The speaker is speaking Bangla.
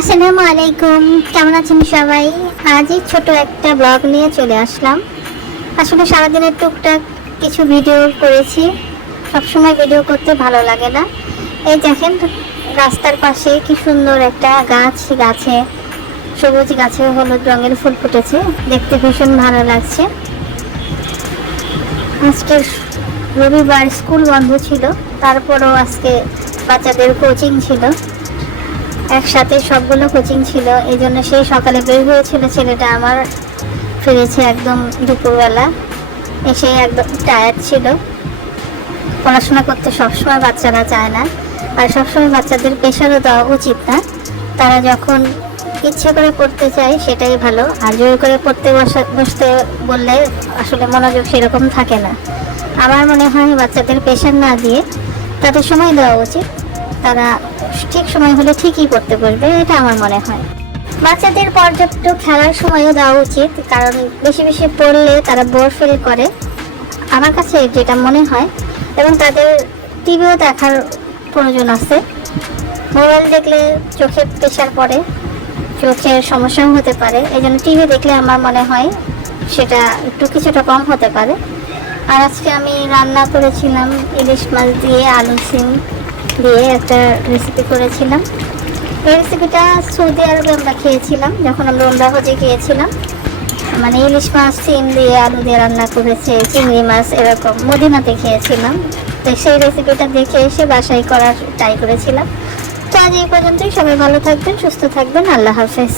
আসসালামু আলাইকুম কেমন আছেন সবাই? আজই ছোট একটা ব্লগ নিয়ে চলে আসলাম। আসলে সারাদিনের টুকটাক কিছু ভিডিও করেছি। সবসময় ভিডিও করতে ভালো লাগে না। এই দেখেন রাস্তার পাশে কি সুন্দর একটা গাছ, গাছে, সবুজ গাছে হলুদ রঙের ফুল ফুটেছে। দেখতে ভীষণ ভালো লাগছে। আজকে রবিবার স্কুল বন্ধ ছিল, তারপরও আজকে বাচ্চাদের কোচিং ছিল। একসাথে সবগুলো কোচিং ছিল, এই জন্য সেই সকালে বের হয়েছিল। ছেলেটা আমার ফিরেছে একদম দুপুরবেলা। এসে একদম টায়ার্ড ছিল। পড়াশোনা করতে সবসময় বাচ্চারা চায় না। আর সবসময় বাচ্চাদের প্রেশারও দেওয়া উচিত না। তারা যখন ইচ্ছে করে পড়তে চায়, সেটাই ভালো। আর জোর করে পড়তে বসা বসতে বললে আসলে মনোযোগ সেরকম থাকে না। আমার মনে হয় বাচ্চাদের প্রেশার না দিয়ে তাদের সময় দেওয়া উচিত। তারা ঠিক সময় হলে ঠিকই করতে বসবে এটা আমার মনে হয়। বাচ্চাদের পর্যাপ্ত খেলার সময়ও দেওয়া উচিত, কারণ বেশি বেশি পড়লে তারা বোর ফিল করে। আমার কাছে যেটা মনে হয়, এবং তাদের টিভিও দেখার প্রয়োজন আছে। মোবাইল দেখলে চোখের প্রেশার পড়ে, চোখের সমস্যাও হতে পারে। এই জন্য টিভি দেখলে আমার মনে হয় সেটা একটু কিছুটা কম হতে পারে। আর আজকে আমি রান্না করেছিলাম ইলিশ মাছ দিয়ে আলু সিম। দিয়ে একটা রেসিপি করেছিলাম। এই রেসিপিটা সৌদি আরবে আমরা খেয়েছিলাম, যখন আমরা ওমরা হজে গিয়েছিলাম। মানে ইলিশ মাছ, সিম দিয়ে আলু দিয়ে রান্না করেছে, চিংড়ি মাছ এরকম মদিনাতে খেয়েছিলাম। তো সেই রেসিপিটা দেখে এসে বাসায় করার ট্রাই করেছিলাম। তো আজ এই পর্যন্তই। সবাই ভালো থাকবেন, সুস্থ থাকবেন। আল্লাহ হাফেজ।